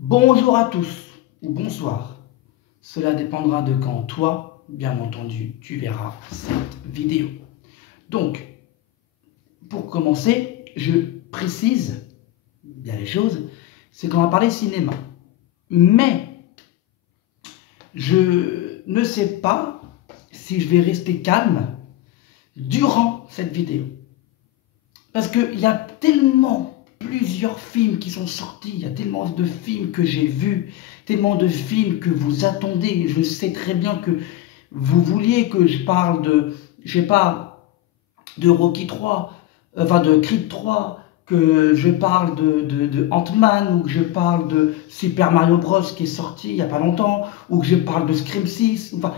Bonjour à tous, ou bonsoir. Cela dépendra de quand toi, bien entendu, tu verras cette vidéo. Donc, pour commencer, je précise bien les choses, c'est qu'on va parler cinéma. Mais, je ne sais pas si je vais rester calme durant cette vidéo. Parce qu'il y a tellement plusieurs films qui sont sortis, il y a tellement de films que j'ai vus, tellement de films que vous attendez. Je sais très bien que vous vouliez que je parle de, je sais pas, de Rocky 3, enfin de Creed 3, que je parle de Ant-Man, ou que je parle de Super Mario Bros qui est sorti il n'y a pas longtemps, ou que je parle de Scream 6, enfin,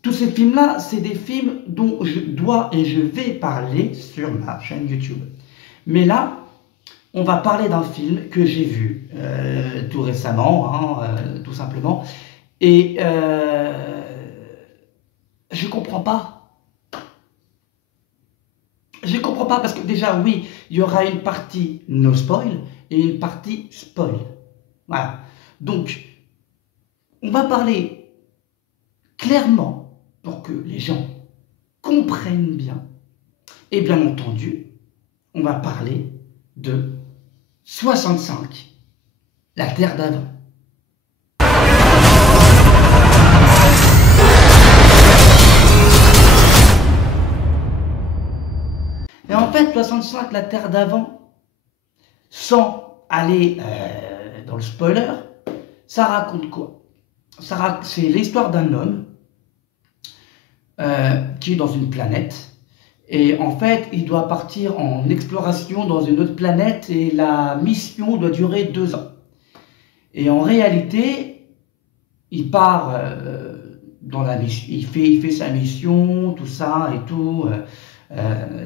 tous ces films-là, c'est des films dont je dois et je vais parler sur ma chaîne YouTube. Mais là, on va parler d'un film que j'ai vu tout récemment, tout simplement. Et je comprends pas. Je comprends pas parce que déjà, oui, il y aura une partie no spoil et une partie spoil. Voilà. Donc, on va parler clairement pour que les gens comprennent bien. Et bien entendu, on va parler de 65, la Terre d'avant. Et en fait, 65, la Terre d'avant, sans aller dans le spoiler, ça raconte quoi? C'est l'histoire d'un homme qui est dans une planète. Et en fait, il doit partir en exploration dans une autre planète et la mission doit durer 2 ans. Et en réalité, il part dans la mission, il fait sa mission, tout ça et tout.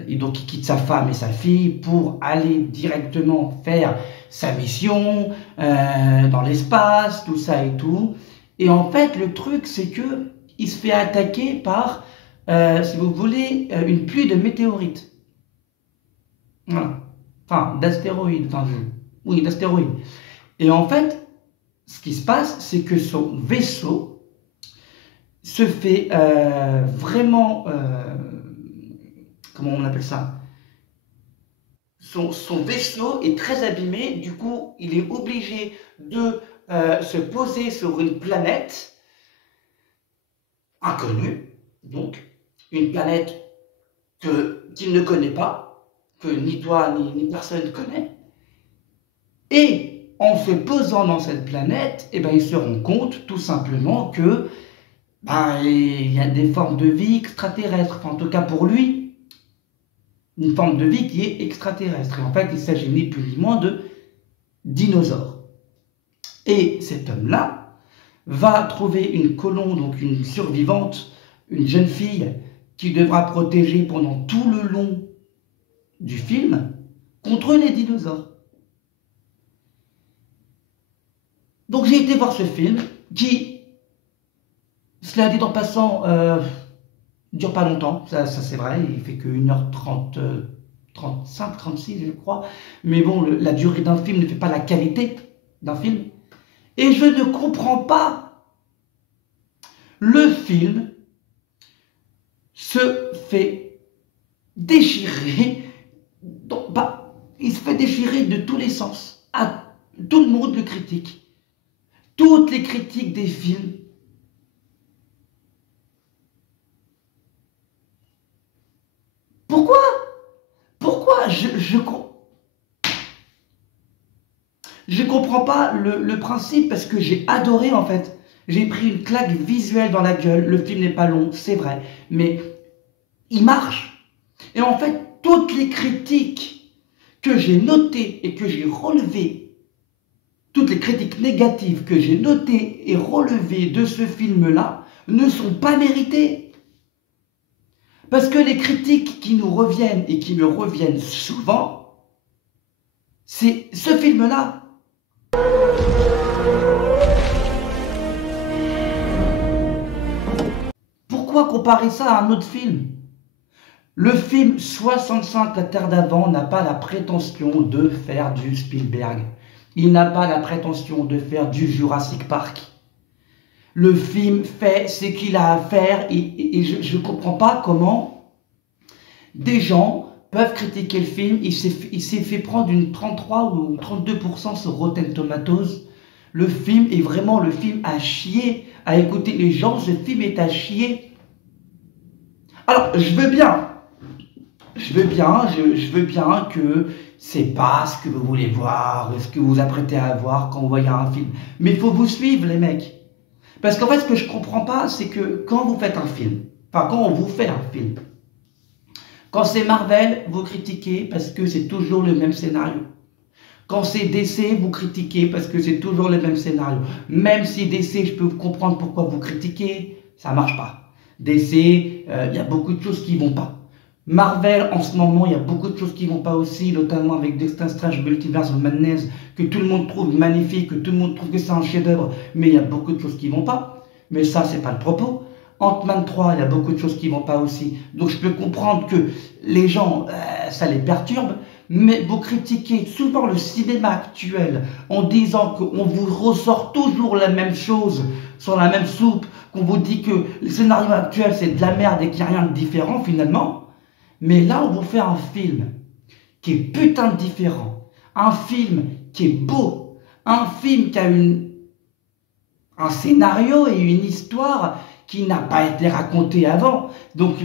Et donc il quitte sa femme et sa fille pour aller directement faire sa mission dans l'espace, tout ça et tout. Et en fait, le truc, c'est que il se fait attaquer par, si vous voulez, une pluie de météorites. Voilà. Enfin, d'astéroïdes. Enfin, oui, d'astéroïdes. Et en fait, ce qui se passe, c'est que son vaisseau se fait vraiment... comment on appelle ça? Son vaisseau est très abîmé, du coup, il est obligé de se poser sur une planète inconnue, donc une planète qu'il ne connaît pas, que ni toi ni personne ne connaît. Et en se posant dans cette planète, eh ben, il se rend compte tout simplement que il y a des formes de vie extraterrestres, enfin, en tout cas pour lui, une forme de vie qui est extraterrestre. Et en fait, il s'agit ni plus ni moins de dinosaures. Et cet homme-là va trouver une colombe, donc une survivante, une jeune fille, qui devra protéger pendant tout le long du film contre les dinosaures. Donc j'ai été voir ce film qui, cela dit en passant, dure pas longtemps, ça c'est vrai, il fait que 1h30, 35, 36 je crois, mais bon, la durée d'un film ne fait pas la qualité d'un film. Et je ne comprends pas, le film se fait déchirer, il se fait déchirer de tous les sens, tout le monde le critique, toutes les critiques des films. Pourquoi? Pourquoi? Je comprends pas le principe parce que j'ai adoré en fait. J'ai pris une claque visuelle dans la gueule. Le film n'est pas long, c'est vrai, mais il marche. Et en fait, toutes les critiques que j'ai notées et que j'ai relevées, toutes les critiques négatives que j'ai notées et relevées de ce film-là ne sont pas méritées. Parce que les critiques qui nous reviennent et qui me reviennent souvent, c'est ce film-là. Pourquoi comparer ça à un autre film? Le film 65, la Terre d'avant, n'a pas la prétention de faire du Spielberg. Il n'a pas la prétention de faire du Jurassic Park. Le film fait ce qu'il a à faire et je ne comprends pas comment des gens peuvent critiquer le film. Il s'est fait prendre une 33 ou 32% sur Rotten Tomatoes. Le film est vraiment le film à chier, à écouter les gens, ce film est à chier. Alors, je veux bien que c'est pas ce que vous voulez voir, ce que vous vous apprêtez à voir quand vous voyez un film. Mais il faut vous suivre, les mecs. Parce qu'en fait, ce que je comprends pas, c'est que quand vous faites un film, enfin, quand on vous fait un film, quand c'est Marvel, vous critiquez parce que c'est toujours le même scénario. Quand c'est DC, vous critiquez parce que c'est toujours le même scénario. Même si DC, je peux comprendre pourquoi vous critiquez, ça marche pas. DC, il y a beaucoup de choses qui vont pas. Marvel, en ce moment, il y a beaucoup de choses qui vont pas aussi, notamment avec Doctor Strange Multiverse of Madness, que tout le monde trouve magnifique, que tout le monde trouve que c'est un chef-d'œuvre, mais il y a beaucoup de choses qui vont pas. Mais ça, c'est pas le propos. Ant-Man 3, il y a beaucoup de choses qui vont pas aussi. Donc je peux comprendre que les gens, ça les perturbe, mais vous critiquez souvent le cinéma actuel en disant qu'on vous ressort toujours la même chose sur la même soupe, qu'on vous dit que le scénario actuel c'est de la merde et qu'il n'y a rien de différent finalement. Mais là, on vous fait un film qui est putain de différent, un film qui est beau, un film qui a un scénario et une histoire qui n'a pas été racontée avant. Donc,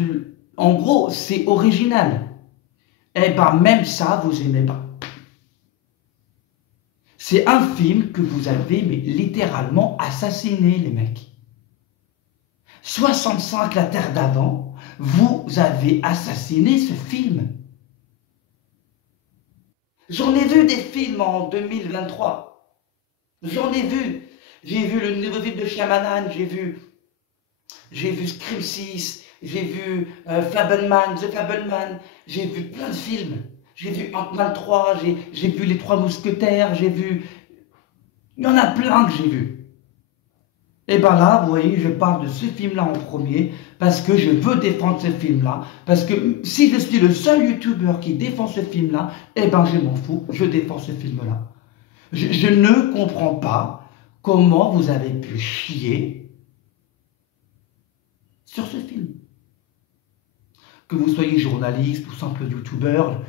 en gros, c'est original. Eh ben, même ça, vous aimez pas. C'est un film que vous avez mais littéralement assassiné, les mecs. 65, la Terre d'avant, vous avez assassiné ce film. J'en ai vu des films en 2023. J'en ai vu. J'ai vu le nouveau film de Shyamalan, j'ai vu Scream 6, j'ai vu Fableman, The Fableman, j'ai vu plein de films. J'ai vu Ant-Man 3, j'ai vu Les Trois Mousquetaires, j'ai vu... Il y en a plein que j'ai vus. Et bien là, vous voyez, je parle de ce film-là en premier, parce que je veux défendre ce film-là, parce que si je suis le seul youtubeur qui défend ce film-là, eh ben je m'en fous, je défends ce film-là. Je ne comprends pas comment vous avez pu chier sur ce film. Que vous soyez journaliste ou simple youtubeur,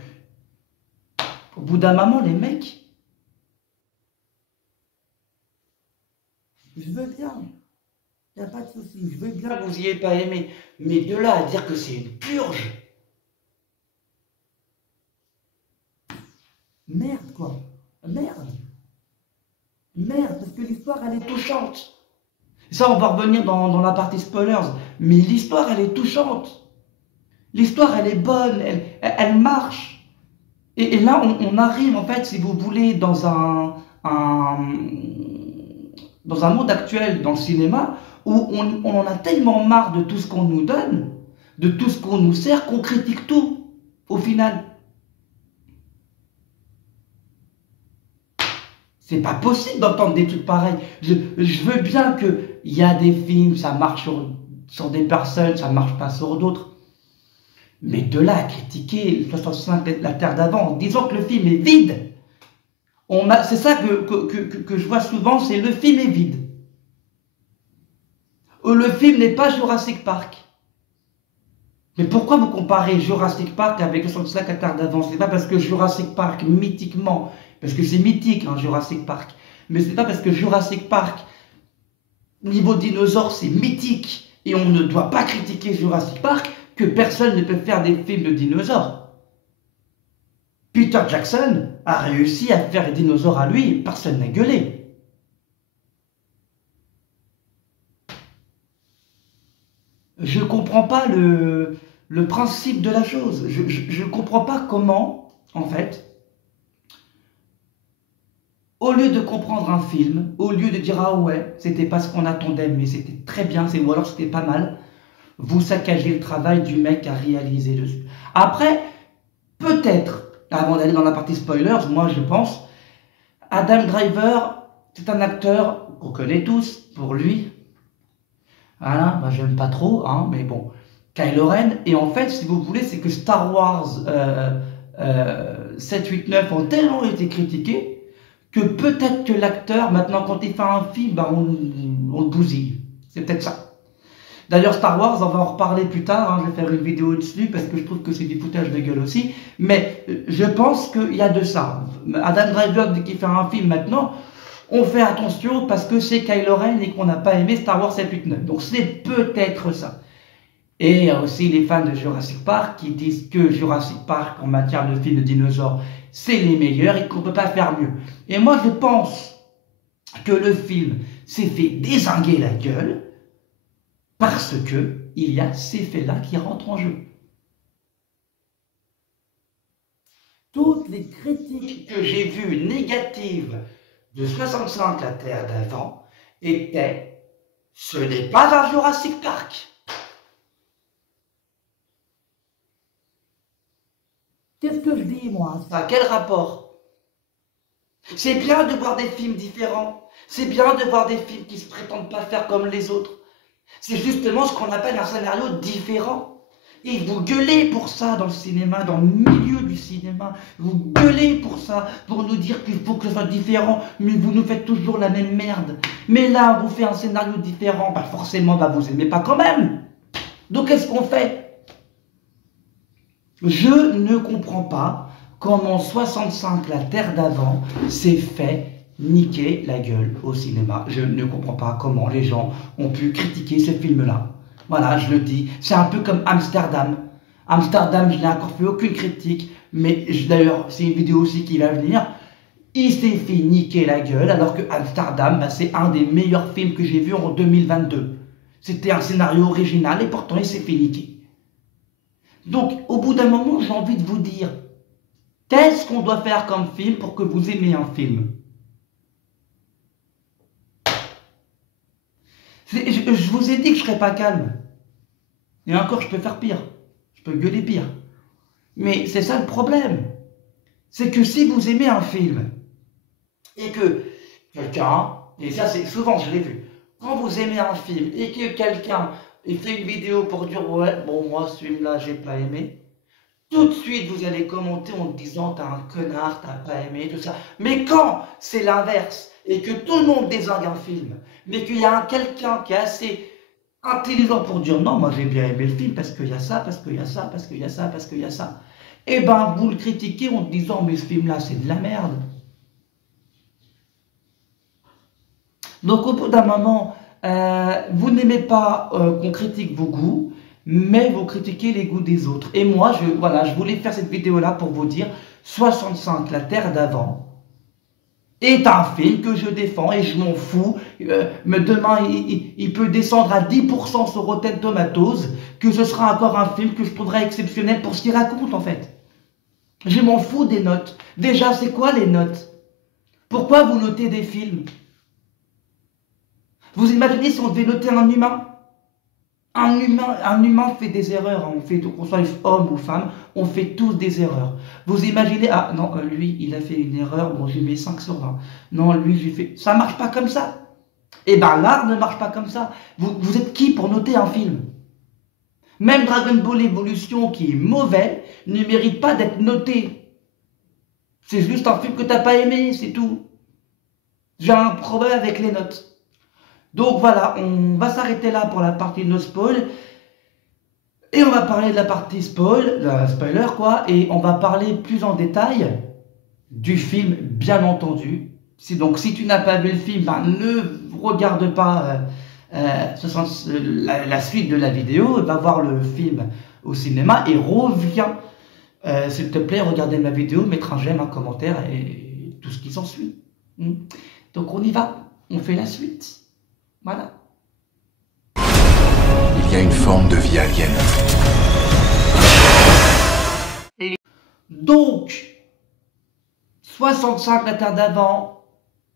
au bout d'un moment, les mecs, je veux bien. Il n'y a pas de souci. Je veux bien que vous n'ayez pas aimé. Mais de là à dire que c'est une purge. Merde, quoi. Merde. Merde, parce que l'histoire, elle est touchante. Ça, on va revenir dans la partie spoilers. Mais l'histoire, elle est touchante. L'histoire, elle est bonne. Elle marche. Et là, on arrive, en fait, si vous voulez, dans un monde actuel, dans le cinéma, où on en a tellement marre de tout ce qu'on nous donne, de tout ce qu'on nous sert, qu'on critique tout, au final. C'est pas possible d'entendre des trucs pareils. Je veux bien qu'il y a des films, ça marche sur des personnes, ça marche pas sur d'autres. Mais de là à critiquer 65, la Terre d'avant, en disant que le film est vide, c'est ça que je vois souvent, c'est le film est vide. Le film n'est pas Jurassic Park. Mais pourquoi vous comparez Jurassic Park avec 65 la Terre d'avant? C'est pas parce que Jurassic Park, mythiquement, parce que c'est mythique, hein, Jurassic Park, mais c'est pas parce que Jurassic Park, niveau dinosaure, c'est mythique, et on ne doit pas critiquer Jurassic Park, que personne ne peut faire des films de dinosaures. Peter Jackson a réussi à faire les dinosaures à lui, et personne n'a gueulé. Je ne comprends pas le principe de la chose. Je ne comprends pas comment, en fait, au lieu de comprendre un film, au lieu de dire « Ah ouais, c'était pas ce qu'on attendait, mais c'était très bien, ou alors c'était pas mal », vous saccagez le travail du mec à réaliser dessus. Après, peut-être, avant d'aller dans la partie spoilers, moi je pense, Adam Driver, c'est un acteur qu'on connaît tous, pour lui. Voilà, moi j'aime pas trop, hein, mais bon, Kylo Ren, et en fait, si vous voulez, c'est que Star Wars 7, 8, 9 ont tellement été critiqués que peut-être que l'acteur, maintenant, quand il fait un film, bah, on le bousille. C'est peut-être ça. D'ailleurs, Star Wars, on va en reparler plus tard, hein, je vais faire une vidéo dessus, parce que je trouve que c'est du foutage de gueule aussi, mais je pense qu'il y a de ça. Adam Driver, dès qu'il fait un film maintenant, on fait attention parce que c'est Kylo Ren et qu'on n'a pas aimé Star Wars 7, 8, 9. Donc c'est peut-être ça. Et il y a aussi les fans de Jurassic Park qui disent que Jurassic Park, en matière de films de dinosaures, c'est les meilleurs et qu'on ne peut pas faire mieux. Et moi, je pense que le film s'est fait dézinguer la gueule parce que il y a ces faits-là qui rentrent en jeu. Toutes les critiques que j'ai vues négatives de 65 la Terre d'avant étaient « ce n'est pas un Jurassic Park ». Qu'est-ce que je dis, moi, ça? Quel rapport? C'est bien de voir des films différents. C'est bien de voir des films qui ne se prétendent pas faire comme les autres. C'est justement ce qu'on appelle un scénario différent. Et vous gueulez pour ça dans le cinéma, dans le milieu du cinéma. Vous gueulez pour ça, pour nous dire qu'il faut que ce soit différent, mais vous nous faites toujours la même merde. Mais là, vous faites un scénario différent, bah forcément, bah vous aimez pas quand même. Donc qu'est-ce qu'on fait? Je ne comprends pas comment 65, la Terre d'avant, s'est fait niquer la gueule au cinéma. Je ne comprends pas comment les gens ont pu critiquer ce film-là. Voilà, je le dis. C'est un peu comme Amsterdam. Amsterdam, je n'ai encore fait aucune critique, mais d'ailleurs, c'est une vidéo aussi qui va venir. Il s'est fait niquer la gueule, alors que Amsterdam, bah, c'est un des meilleurs films que j'ai vu en 2022. C'était un scénario original et pourtant il s'est fait niquer. Donc, au bout d'un moment, j'ai envie de vous dire, qu'est-ce qu'on doit faire comme film pour que vous aimiez un film? Je vous ai dit que je ne serais pas calme. Et encore, je peux faire pire. Je peux gueuler pire. Mais c'est ça le problème. C'est que si vous aimez un film, et que quelqu'un, et ça c'est souvent, je l'ai vu, quand vous aimez un film, et que quelqu'un fait une vidéo pour dire, ouais, bon, moi, ce film-là, j'ai pas aimé, tout de suite, vous allez commenter en disant, t'as un connard, t'as pas aimé, tout ça. Mais quand c'est l'inverse, et que tout le monde désingue un film, mais qu'il y a quelqu'un qui est assez intelligent pour dire non, moi j'ai bien aimé le film parce qu'il y a ça, parce qu'il y a ça, parce qu'il y a ça, parce qu'il y a ça. Et ben vous le critiquez en disant mais ce film-là c'est de la merde. Donc au bout d'un moment, vous n'aimez pas qu'on critique vos goûts, mais vous critiquez les goûts des autres. Et moi, voilà, je voulais faire cette vidéo-là pour vous dire 65, la Terre d'avant, est un film que je défends et je m'en fous. Mais demain, il peut descendre à 10% sur Rotten Tomatoes, que ce sera encore un film que je trouverai exceptionnel pour ce qu'il raconte en fait. Je m'en fous des notes. Déjà, c'est quoi les notes? Pourquoi vous notez des films? Vous imaginez si on devait noter un humain? Un humain fait des erreurs, qu'on soit homme ou femme, on fait tous des erreurs. Vous imaginez, ah non, lui, il a fait une erreur, bon, je lui mets 5 sur 20. Non, lui, j'ai fait... Ça marche pas comme ça. Eh ben, l'art ne marche pas comme ça. Vous êtes qui pour noter un film? Même Dragon Ball Evolution, qui est mauvais, ne mérite pas d'être noté. C'est juste un film que t'as pas aimé, c'est tout. J'ai un problème avec les notes. Donc voilà, on va s'arrêter là pour la partie no spoil. Et on va parler de la partie spoiler quoi. Et on va parler plus en détail du film, bien entendu. Donc si tu n'as pas vu le film, ben, ne regarde pas la suite de la vidéo. Va voir le film au cinéma et reviens. S'il te plaît, regardez ma vidéo, mettre un j'aime, un commentaire et tout ce qui s'ensuit. Donc on y va, on fait la suite. Voilà. Il y a une forme de vie alien. Donc, 65 la Terre d'avant,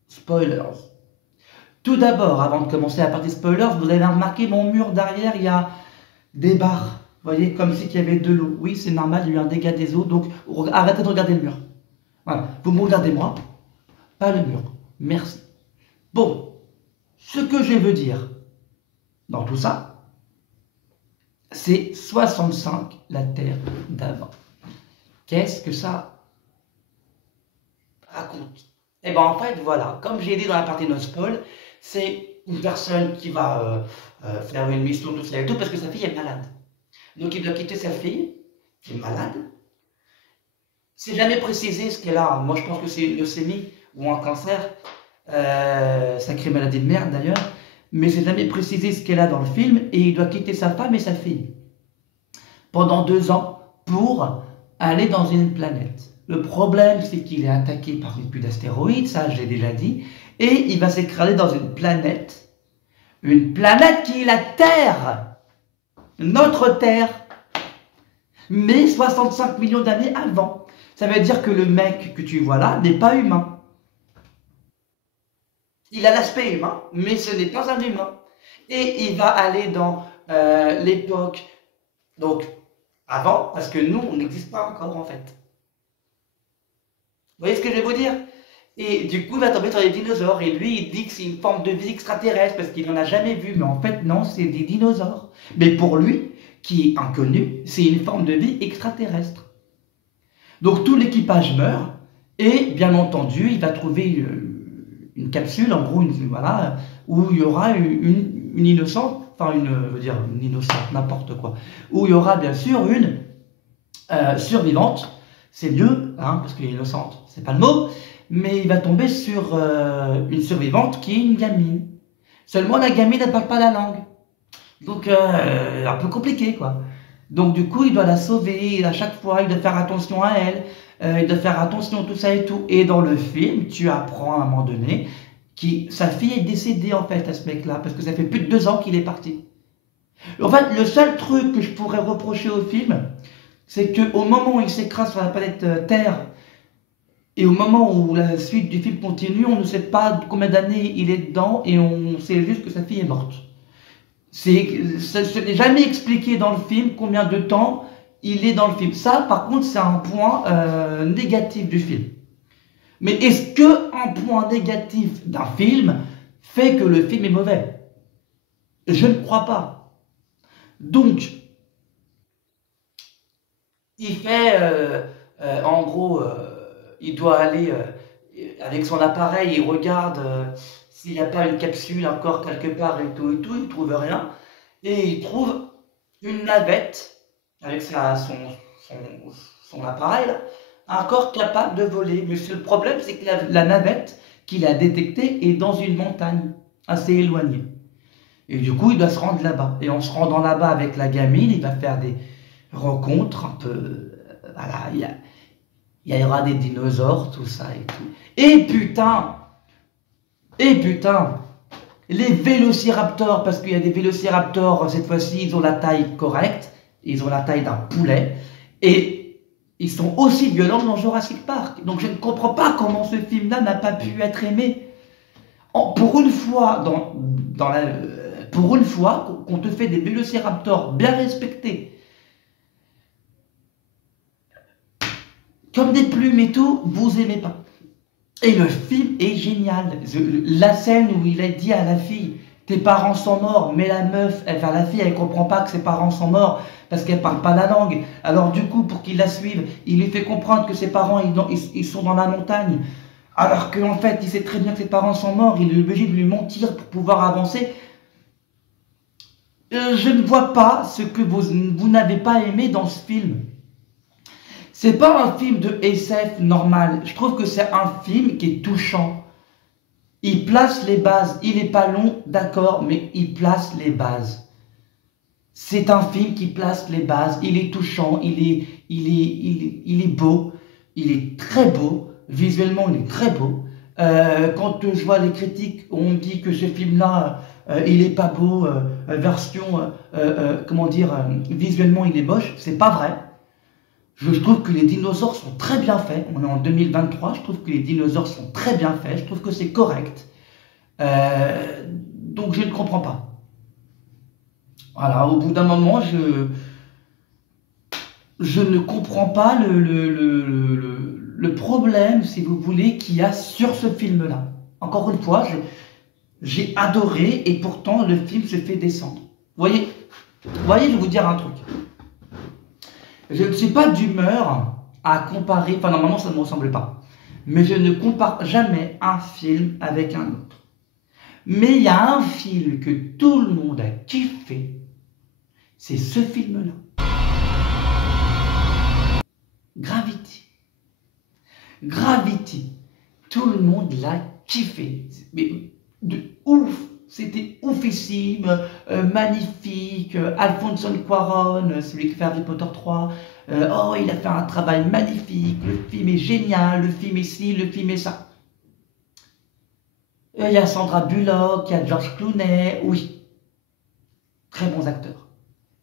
spoilers. Tout d'abord, avant de commencer la partie spoilers, vous avez remarqué mon mur derrière, il y a des barres. Vous voyez, comme si il y avait de l'eau. Oui, c'est normal, il y a eu un dégât des eaux, donc arrêtez de regarder le mur. Voilà, vous me regardez moi, pas le mur. Merci. Bon. Ce que je veux dire dans tout ça, c'est 65, la Terre d'avant. Qu'est-ce que ça raconte? Et ben en fait, voilà, comme j'ai dit dans la partie no spoil, c'est une personne qui va faire une mission, tout ça et tout, parce que sa fille est malade. Donc il doit quitter sa fille, qui est malade. C'est jamais précisé ce qu'elle a. Moi je pense que c'est une leucémie ou un cancer, sacrée maladie de merde d'ailleurs, mais c'est jamais précisé ce qu'elle a dans le film, et il doit quitter sa femme et sa fille pendant 2 ans pour aller dans une planète. Le problème, c'est qu'il est attaqué par une pluie d'astéroïdes, ça j'ai déjà dit, et il va s'écraser dans une planète qui est la Terre, notre Terre, mais 65 millions d'années avant. Ça veut dire que le mec que tu vois là n'est pas humain. Il a l'aspect humain, mais ce n'est pas un humain. Et il va aller dans l'époque, donc avant, parce que nous, on n'existe pas encore en fait. Vous voyez ce que je vais vous dire? Et du coup, il va tomber sur les dinosaures. Et lui, il dit que c'est une forme de vie extraterrestre parce qu'il n'en a jamais vu. Mais en fait, non, c'est des dinosaures. Mais pour lui, qui est inconnu, c'est une forme de vie extraterrestre. Donc tout l'équipage meurt. Et bien entendu, il va trouver une capsule, en gros, voilà, où il y aura une innocente, enfin une innocente, n'importe quoi. Où il y aura bien sûr une survivante. C'est mieux, hein, parce qu'elle est innocente, c'est pas le mot, mais il va tomber sur une survivante qui est une gamine. Seulement la gamine ne parle pas la langue. Donc un peu compliqué quoi. Donc du coup il doit la sauver, à chaque fois il doit faire attention à elle, il doit faire attention à tout ça et tout. Et dans le film, tu apprends à un moment donné que sa fille est décédée en fait à ce mec-là, parce que ça fait plus de 2 ans qu'il est parti. En fait, le seul truc que je pourrais reprocher au film, c'est qu'au moment où il s'écrase sur la planète Terre, et au moment où la suite du film continue, on ne sait pas combien d'années il est dedans, et on sait juste que sa fille est morte. Ce n'est jamais expliqué dans le film combien de temps il est dans le film. Ça, par contre, c'est un point négatif du film. Mais est-ce qu'un point négatif d'un film fait que le film est mauvais? Je ne crois pas. Donc, il fait, en gros, il doit aller avec son appareil, il regarde s'il n'y a pas une capsule encore quelque part et tout, il ne trouve rien. Et il trouve une navette avec son appareil, là, encore capable de voler. Mais le problème, c'est que la navette qu'il a détectée est dans une montagne assez éloignée. Et du coup, il doit se rendre là-bas. Et en se rendant là-bas avec la gamine, il va faire des rencontres un peu... voilà, il y aura des dinosaures, tout ça et tout. Et putain, les vélociraptors, parce qu'il y a des vélociraptors, cette fois-ci, ils ont la taille correcte, ils ont la taille d'un poulet, et ils sont aussi violents que dans Jurassic Park. Donc je ne comprends pas comment ce film-là n'a pas pu être aimé. Pour une fois, pour une fois, qu'on te fait des vélociraptors bien respectés, comme des plumes et tout, vous aimez pas. Et le film est génial. La scène où il a dit à la fille, tes parents sont morts, mais la meuf, la fille, elle comprend pas que ses parents sont morts parce qu'elle parle pas la langue. Alors du coup, pour qu'il la suive, il lui fait comprendre que ses parents, ils sont dans la montagne. Alors qu'en fait, il sait très bien que ses parents sont morts, il est obligé de lui mentir pour pouvoir avancer. Je ne vois pas ce que vous n'avez pas aimé dans ce film. C'est pas un film de SF normal. Je trouve que c'est un film qui est touchant. Il place les bases. Il n'est pas long, d'accord, mais il place les bases. C'est un film qui place les bases. Il est touchant. Il est beau. Il est très beau. Visuellement, il est très beau. Quand je vois les critiques, on me dit que ce film-là, il est pas beau. Comment dire, visuellement, il est moche. C'est pas vrai. Je trouve que les dinosaures sont très bien faits. On est en 2023, je trouve que les dinosaures sont très bien faits. Je trouve que c'est correct. Donc je ne comprends pas. Voilà, au bout d'un moment, je ne comprends pas le problème, si vous voulez, qu'il y a sur ce film-là. Encore une fois, j'ai adoré et pourtant le film se fait descendre. Vous voyez, je vais vous dire un truc. Je ne suis pas d'humeur à comparer, enfin normalement ça ne me ressemble pas, mais je ne compare jamais un film avec un autre. Mais il y a un film que tout le monde a kiffé, c'est ce film-là. Gravity. Gravity. Tout le monde l'a kiffé. Mais de ouf. C'était oufissime, magnifique. Alfonso Cuarón, celui qui fait Harry Potter 3. Oh, il a fait un travail magnifique. Le film est génial. Le film est ci, le film est ça. Il y a Sandra Bullock, il y a George Clooney. Oui. Très bons acteurs.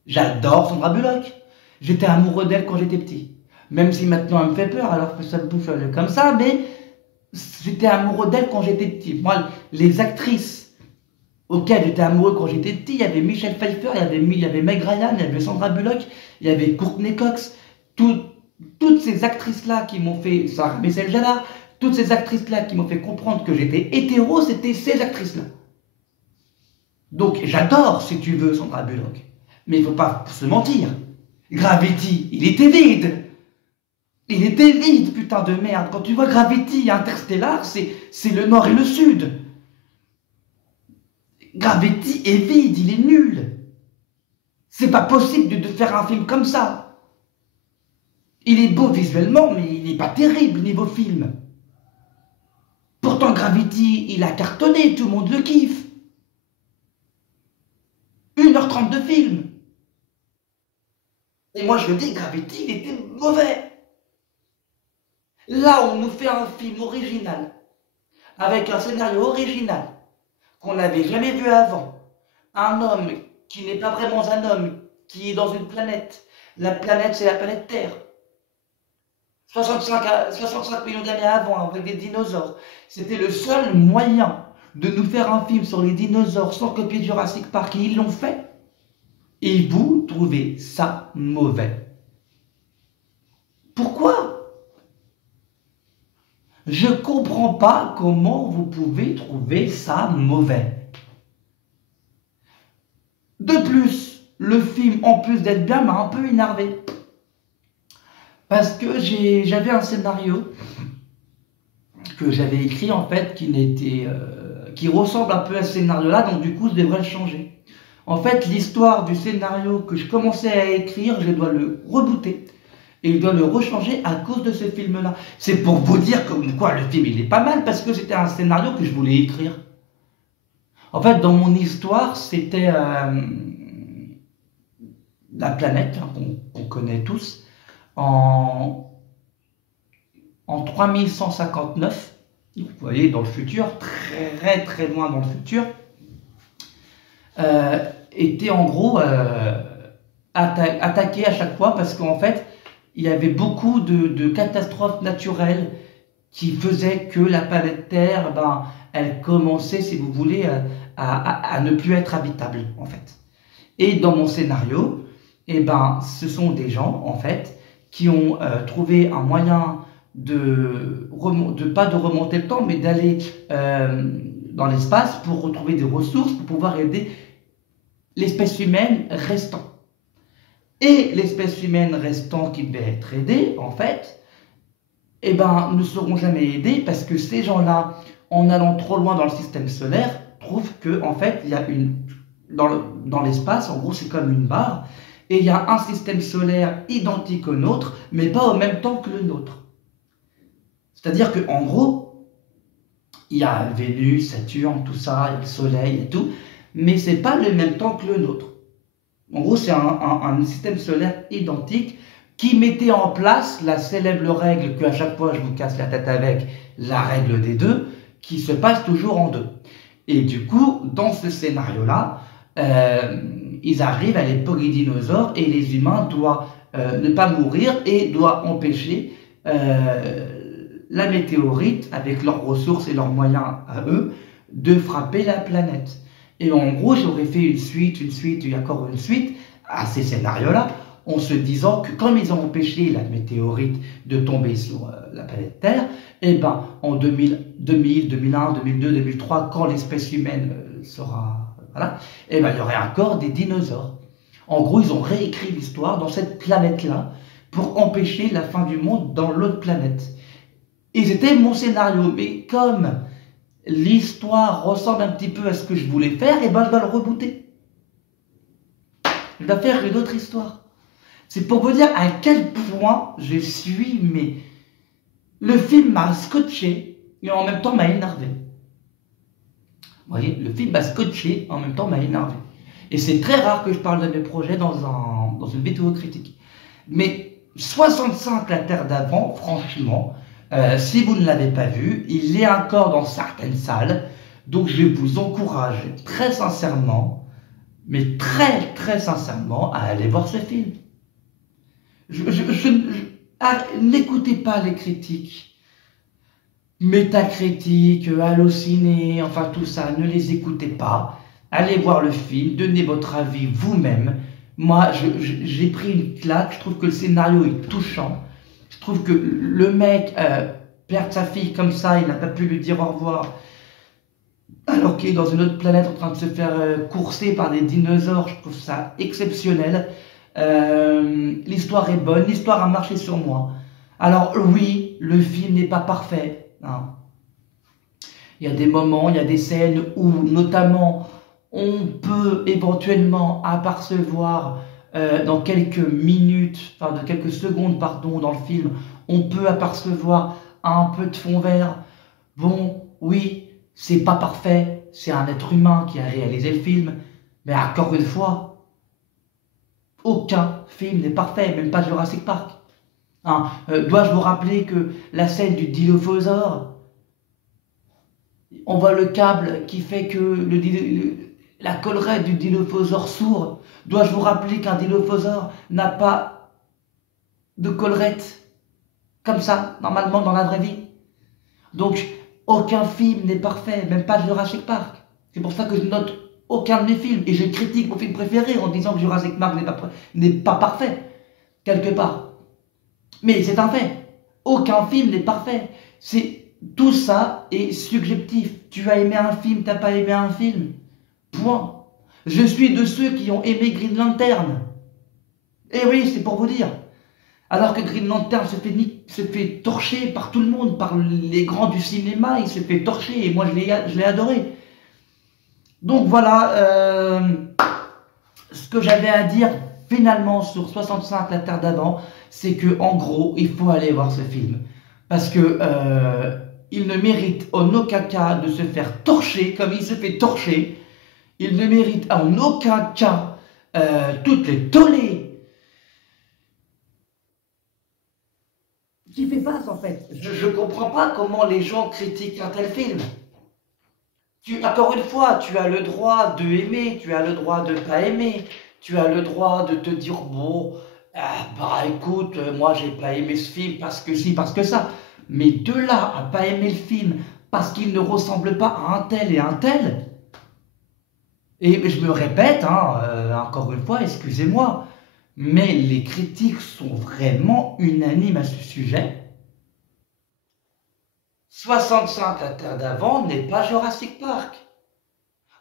J'adore Sandra Bullock. J'étais amoureux d'elle quand j'étais petit. Même si maintenant elle me fait peur alors que ça me bouffe comme ça, mais j'étais amoureux d'elle quand j'étais petit. Moi, les actrices auxquelles j'étais amoureux quand j'étais petit, il y avait Michelle Pfeiffer, il y avait Meg Ryan, il y avait Sandra Bullock, il y avait Courtney Cox. Toutes ces actrices-là qui m'ont fait, Sarah Michelle Gellar, toutes ces actrices-là qui m'ont fait comprendre que j'étais hétéro, c'était ces actrices-là. Donc j'adore, si tu veux, Sandra Bullock. Mais il ne faut pas se mentir. Gravity, il était vide. Il était vide, putain de merde. Quand tu vois Gravity et Interstellar, c'est le nord et le sud. Gravity est vide, il est nul. C'est pas possible de faire un film comme ça. Il est beau visuellement, mais il n'est pas terrible niveau film. Pourtant Gravity, il a cartonné, tout le monde le kiffe. 1h30 de film. Et moi je le dis, Gravity, il était mauvais. Là, on nous fait un film original, avec un scénario original, qu'on n'avait jamais vu avant. Un homme qui n'est pas vraiment un homme, qui est dans une planète. La planète, c'est la planète Terre. 65 millions d'années avant, avec des dinosaures. C'était le seul moyen de nous faire un film sur les dinosaures sans copier Jurassic Park, et ils l'ont fait. Et vous trouvez ça mauvais. Pourquoi ? Je comprends pas comment vous pouvez trouver ça mauvais. De plus, le film, en plus d'être bien, m'a un peu énervé. Parce que j'avais un scénario que j'avais écrit, en fait, qui ressemble un peu à ce scénario-là, donc du coup, je devrais le changer. En fait, l'histoire du scénario que je commençais à écrire, je dois le rebooter. Et il doit le rechanger à cause de ce film-là. C'est pour vous dire comme quoi le film il est pas mal, parce que c'était un scénario que je voulais écrire. En fait, dans mon histoire, c'était la planète, hein, qu'on connaît tous, en 3159, vous voyez, dans le futur, très très loin dans le futur, était en gros attaqué à chaque fois, parce qu'en fait, il y avait beaucoup de catastrophes naturelles qui faisaient que la planète Terre, elle commençait, si vous voulez, à ne plus être habitable, en fait. Et dans mon scénario, ce sont des gens, en fait, qui ont trouvé un moyen pas de remonter le temps, mais d'aller dans l'espace pour retrouver des ressources, pour pouvoir aider l'espèce humaine restante. Et l'espèce humaine restante qui devait être aidée, en fait, ne seront jamais aidés, parce que ces gens-là, en allant trop loin dans le système solaire, trouvent que, en fait, il y a dans l'espace, en gros, c'est comme une barre, et il y a un système solaire identique au nôtre, mais pas au même temps que le nôtre. C'est-à-dire qu'en gros, il y a Vénus, Saturne, tout ça, il y a le Soleil et tout, mais c'est pas le même temps que le nôtre. En gros, c'est un système solaire identique qui mettait en place la célèbre règle qu'à chaque fois je vous casse la tête avec, la règle des deux, qui se passe toujours en deux. Et du coup, dans ce scénario-là, ils arrivent à l'époque des dinosaures et les humains doivent ne pas mourir et doivent empêcher la météorite, avec leurs ressources et leurs moyens à eux, de frapper la planète. Et en gros, j'aurais fait une suite, et encore une suite à ces scénarios-là, en se disant que comme ils ont empêché la météorite de tomber sur la planète Terre, en 2000, 2001, 2002, 2003, quand l'espèce humaine sera... Voilà, il y aurait encore des dinosaures. En gros, ils ont réécrit l'histoire dans cette planète-là pour empêcher la fin du monde dans l'autre planète. Et c'était mon scénario. Mais comme l'histoire ressemble un petit peu à ce que je voulais faire, et ben je dois le rebooter. Je dois faire une autre histoire. C'est pour vous dire à quel point je suis, mais le film m'a scotché et en même temps m'a énervé. Vous voyez, le film m'a scotché, en même temps m'a énervé. Et c'est très rare que je parle de mes projets dans une vidéo critique. Mais 65, la Terre d'avant, franchement, si vous ne l'avez pas vu, il est encore dans certaines salles. Donc je vous encourage très sincèrement, mais très très sincèrement, à aller voir ce film. N'écoutez pas les critiques. Métacritique, Allociné, enfin tout ça, ne les écoutez pas. Allez voir le film, donnez votre avis vous-même. Moi, j'ai pris une claque, je trouve que le scénario est touchant. Je trouve que le mec perd sa fille comme ça, il n'a pas pu lui dire au revoir. Alors qu'il est dans une autre planète en train de se faire courser par des dinosaures, je trouve ça exceptionnel. L'histoire est bonne, l'histoire a marché sur moi. Alors oui, le film n'est pas parfait. Hein. Il y a des moments, il y a des scènes où notamment on peut éventuellement apercevoir dans quelques minutes, enfin de quelques secondes pardon, dans le film, on peut apercevoir un peu de fond vert. Bon, oui, c'est pas parfait, c'est un être humain qui a réalisé le film, mais encore une fois, aucun film n'est parfait, même pas Jurassic Park. Hein, dois-je vous rappeler que la scène du dilophosaure, on voit le câble qui fait que la collerette du dilophosaure s'ouvre. Dois-je vous rappeler qu'un dilophosaure n'a pas de collerette comme ça, normalement, dans la vraie vie? Donc, aucun film n'est parfait, même pas Jurassic Park. C'est pour ça que je note aucun de mes films. Et je critique mon film préféré en disant que Jurassic Park n'est pas parfait, quelque part. Mais c'est un fait. Aucun film n'est parfait. Tout ça est subjectif. Tu as aimé un film, tu n'as pas aimé un film. Point. Je suis de ceux qui ont aimé Green Lantern. Et oui, c'est pour vous dire. Alors que Green Lantern se fait torcher par tout le monde, par les grands du cinéma, il se fait torcher et moi je l'ai adoré. Donc voilà ce que j'avais à dire finalement sur 65, la Terre d'avant, c'est que en gros, il faut aller voir ce film. Parce que il ne mérite en aucun cas de se faire torcher comme il se fait torcher. Il ne mérite en aucun cas toutes les tollées qui fait face en fait. Je ne comprends pas comment les gens critiquent un tel film. Encore une fois, tu as le droit de aimer, tu as le droit de ne pas aimer, tu as le droit de te dire bon, bah écoute, moi j'ai pas aimé ce film parce que si, parce que ça. Mais de là à pas aimer le film parce qu'il ne ressemble pas à un tel et un tel, et je me répète, hein, encore une fois, excusez-moi, mais les critiques sont vraiment unanimes à ce sujet. 65, la Terre d'avant n'est pas Jurassic Park.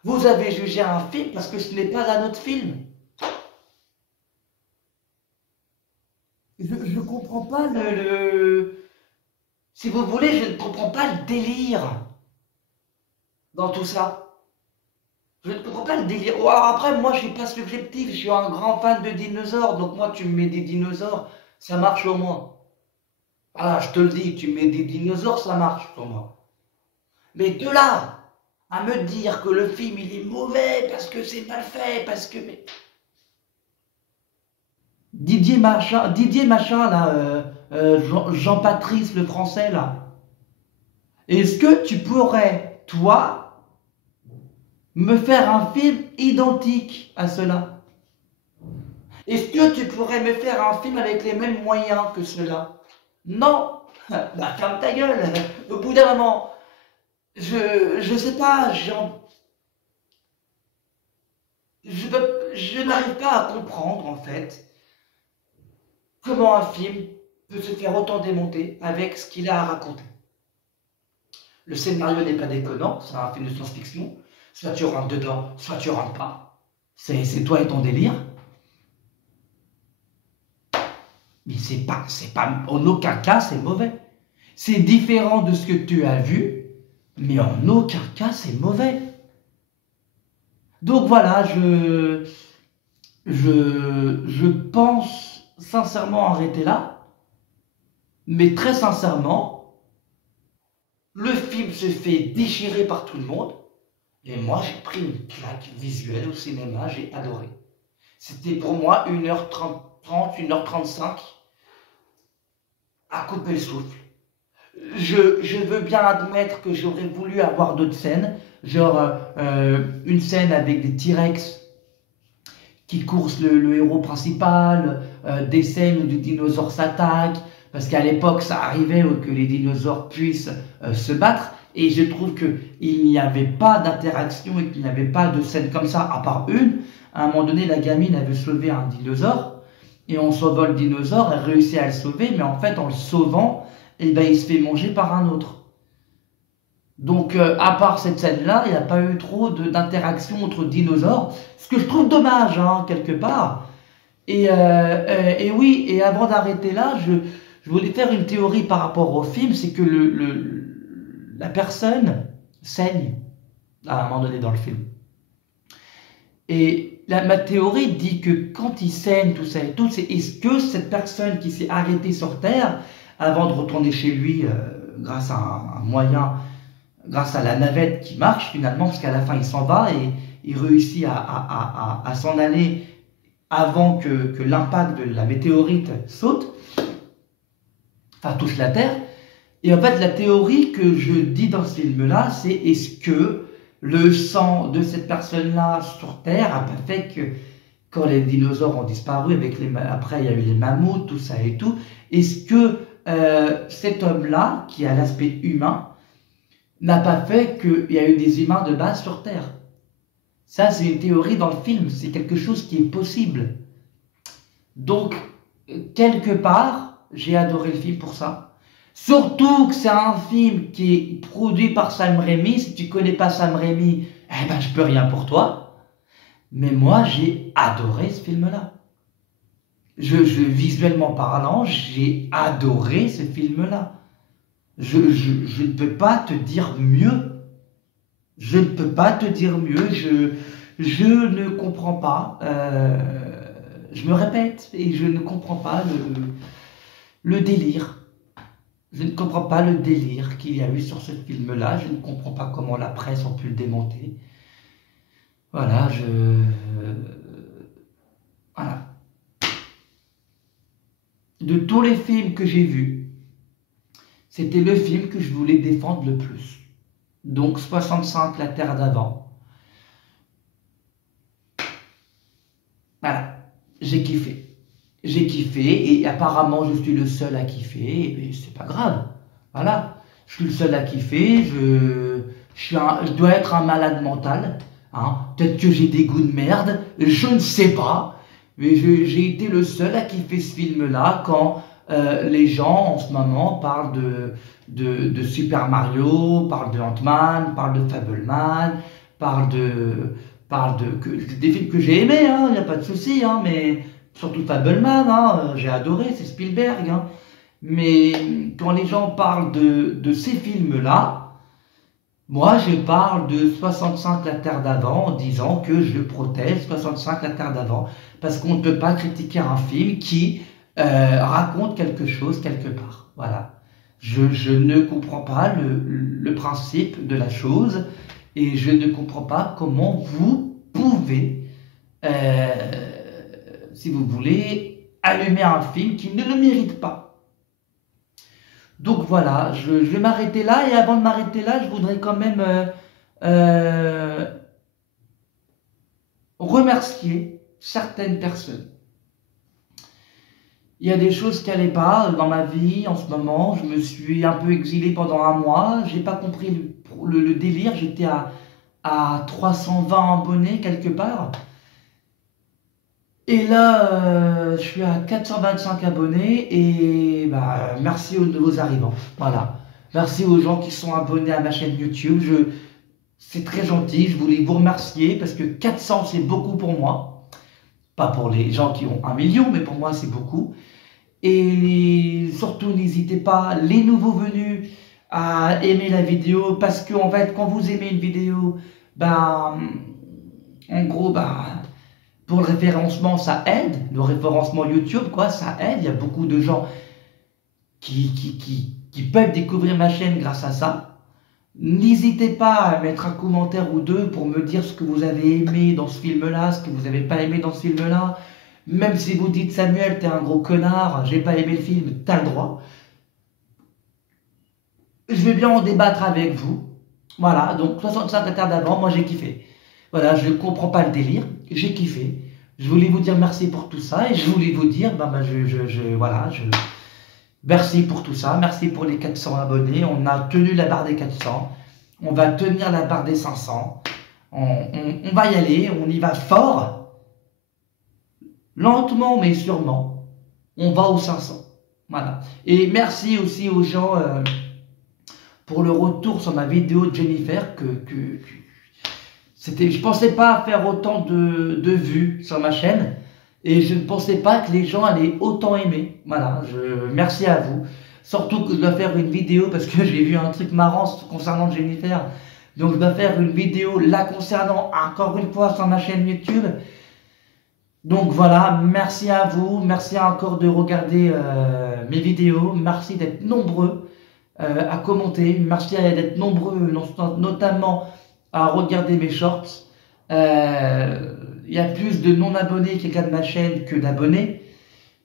Vous avez jugé un film parce que ce n'est pas un autre film. Je ne comprends pas Si vous voulez, je ne comprends pas le délire dans tout ça. Je ne comprends pas le délire. Oh, après, moi, je suis pas subjectif. Je suis un grand fan de dinosaures. Donc moi, tu me mets des dinosaures, ça marche au moins. Ah, je te le dis, tu mets des dinosaures, ça marche pour moi. Mais de là à me dire que le film il est mauvais parce que c'est mal fait, parce que Didier machin là, Jean-Patrice le français là. Est-ce que tu pourrais, toi, me faire un film identique à cela? Est-ce que tu pourrais me faire un film avec les mêmes moyens que cela? Non. Bah ferme ta gueule. Au bout d'un moment, je sais pas, je n'arrive pas à comprendre en fait comment un film peut se faire autant démonter avec ce qu'il a à raconter. Le scénario n'est pas déconnant, c'est un film de science-fiction. Soit tu rentres dedans, soit tu rentres pas. C'est toi et ton délire. Mais c'est pas, en aucun cas c'est mauvais. C'est différent de ce que tu as vu, mais en aucun cas c'est mauvais. Donc voilà, je pense sincèrement arrêter là, mais très sincèrement, le film se fait déchirer par tout le monde, et moi j'ai pris une claque visuelle au cinéma, j'ai adoré. C'était pour moi 1h30, 1h35 à couper le souffle. Je veux bien admettre que j'aurais voulu avoir d'autres scènes, genre une scène avec des T-Rex qui coursent le héros principal, des scènes où des dinosaures s'attaquent, parce qu'à l'époque ça arrivait que les dinosaures puissent se battre, et je trouve qu'il n'y avait pas d'interaction et qu'il n'y avait pas de scène comme ça, à part une. À un moment donné, la gamine avait sauvé un dinosaure, et en sauvant le dinosaure, elle réussit à le sauver, mais en fait en le sauvant, eh ben, il se fait manger par un autre. Donc, à part cette scène-là, il n'y a pas eu trop d'interaction entre dinosaures, ce que je trouve dommage, hein, quelque part. Et oui, et avant d'arrêter là, je voulais faire une théorie par rapport au film, c'est que la personne saigne à un moment donné dans le film. Et ma théorie dit que quand il saigne, tout ça et tout, c'est est-ce que cette personne qui s'est arrêtée sur Terre, avant de retourner chez lui grâce à un moyen, grâce à la navette qui marche finalement, parce qu'à la fin il s'en va et il réussit à s'en aller avant que l'impact de la météorite saute, enfin touche la Terre. Et en fait la théorie que je dis dans ce film-là, c'est est-ce que le sang de cette personne-là sur Terre a pas fait que quand les dinosaures ont disparu, après il y a eu les mammouths, tout ça et tout, est-ce que cet homme-là, qui a l'aspect humain, n'a pas fait qu'il y a eu des humains de base sur Terre? Ça, c'est une théorie dans le film, c'est quelque chose qui est possible. Donc, quelque part, j'ai adoré le film pour ça. Surtout que c'est un film qui est produit par Sam Raimi. Si tu connais pas Sam Raimi, eh ben, je peux rien pour toi. Mais moi, j'ai adoré ce film-là. Visuellement parlant, j'ai adoré ce film-là. Je ne peux pas te dire mieux. Je ne peux pas te dire mieux. Je ne comprends pas. Je me répète, et je ne comprends pas le délire. Je ne comprends pas le délire qu'il y a eu sur ce film-là. Je ne comprends pas comment la presse a pu le démonter. Voilà, voilà. De tous les films que j'ai vus, c'était le film que je voulais défendre le plus. Donc 65, La Terre d'avant. Voilà, j'ai kiffé. J'ai kiffé et apparemment je suis le seul à kiffer, et c'est pas grave. Voilà, je suis le seul à kiffer, je dois être un malade mental. Hein. Peut-être que j'ai des goûts de merde, je ne sais pas. Mais j'ai été le seul à kiffer ce film-là quand les gens en ce moment parlent de Super Mario, parlent de Ant-Man, parlent de Fableman, parlent des films que j'ai aimés, il n'y a pas de souci, hein, mais surtout Fableman, j'ai adoré, c'est Spielberg. Hein. Mais quand les gens parlent de ces films-là, moi je parle de 65 La Terre d'avant en disant que je protège 65 La Terre d'avant, parce qu'on ne peut pas critiquer un film qui raconte quelque chose quelque part. Voilà. Je ne comprends pas le principe de la chose, et je ne comprends pas comment vous pouvez, si vous voulez, allumer un film qui ne le mérite pas. Donc voilà, je vais m'arrêter là, et avant de m'arrêter là, je voudrais quand même remercier certaines personnes. Il y a des choses qui n'allaient pas dans ma vie en ce moment. Je me suis un peu exilé pendant un mois. J'ai pas compris le délire. J'étais à 320 abonnés quelque part. Et là, je suis à 425 abonnés. Et bah, merci aux nouveaux arrivants. Voilà. Merci aux gens qui sont abonnés à ma chaîne YouTube. C'est très gentil. Je voulais vous remercier parce que 400, c'est beaucoup pour moi. Pas pour les gens qui ont 1 million, mais pour moi, c'est beaucoup. Et surtout, n'hésitez pas, les nouveaux venus, à aimer la vidéo, parce que en fait, quand vous aimez une vidéo, ben, en gros, ben, pour le référencement, ça aide. Le référencement YouTube, quoi, ça aide. Il y a beaucoup de gens qui peuvent découvrir ma chaîne grâce à ça. N'hésitez pas à mettre un commentaire ou deux pour me dire ce que vous avez aimé dans ce film-là, ce que vous n'avez pas aimé dans ce film-là. Même si vous dites Samuel, t'es un gros connard, j'ai pas aimé le film, t'as le droit. Je vais bien en débattre avec vous. Voilà, donc 65 hectares d'avant, moi j'ai kiffé. Voilà, je ne comprends pas le délire, j'ai kiffé. Je voulais vous dire merci pour tout ça et je voulais vous dire, voilà, merci pour tout ça, merci pour les 400 abonnés. On a tenu la barre des 400, on va tenir la barre des 500. On va y aller, on y va fort, lentement mais sûrement. On va aux 500. Voilà. Et merci aussi aux gens pour le retour sur ma vidéo de Jennifer je pensais pas faire autant de vues sur ma chaîne et je ne pensais pas que les gens allaient autant aimer. Voilà, merci à vous. Surtout que je dois faire une vidéo parce que j'ai vu un truc marrant concernant Jennifer. Donc je dois faire une vidéo la concernant encore une fois sur ma chaîne YouTube. Donc voilà, merci à vous, merci encore de regarder mes vidéos, merci d'être nombreux à commenter, merci d'être nombreux notamment à regarder mes shorts. Il y a plus de non-abonnés qui regardent ma chaîne que d'abonnés.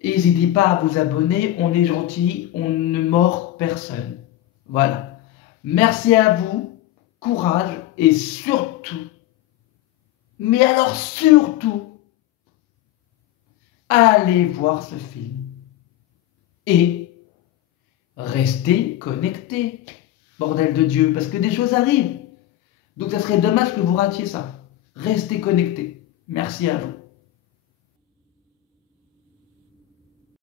N'hésitez pas à vous abonner, on est gentil, on ne mord personne. Voilà. Merci à vous, courage et surtout, mais alors surtout, allez voir ce film et restez connectés, bordel de Dieu, parce que des choses arrivent. Donc ça serait dommage que vous ratiez ça. Restez connectés. Merci à vous.